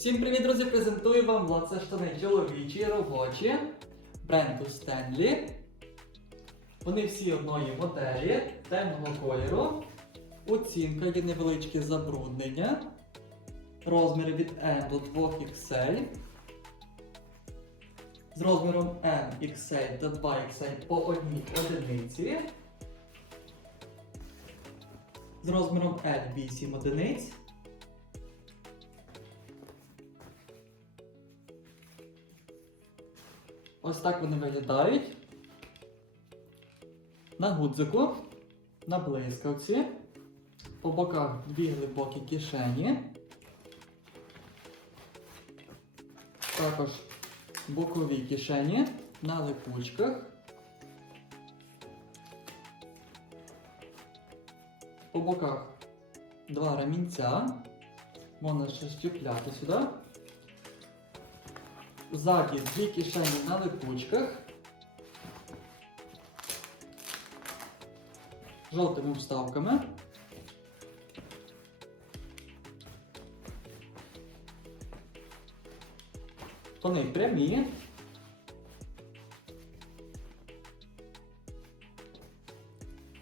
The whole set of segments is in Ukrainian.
Всім привіт, друзі! Презентую вам вот це штани чоловічі, робочі, бренду Stanley. Вони всі одної моделі, темного кольору. Оцінка є невеличке забруднення. Розміри від M до 2XL. З розміром M, XL та 2XL по одній одиниці. З розміром L 8 одиниць. Ось так вони виглядають. На гудзику, на блискавці, по боках дві глибокі кишені. Також бокові кишені на липучках. По боках два ремінця. Можна ще щепляти сюди. Ззаді дві кишені на липучках. Жовтими вставками. Вони прямі.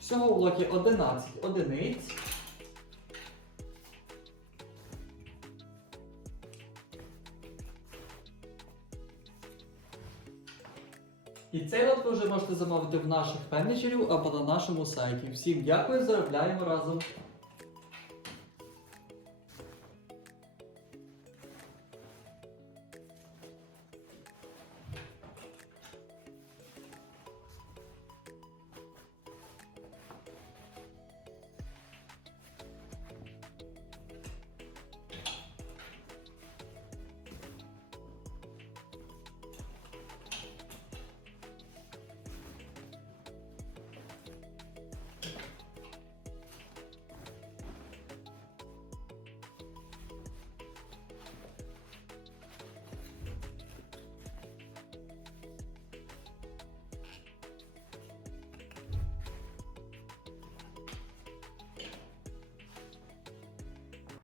Всього в блокі 11 одиниць. І цей лот ви вже можете замовити в наших менеджерів або на нашому сайті. Всім дякую, заробляємо разом!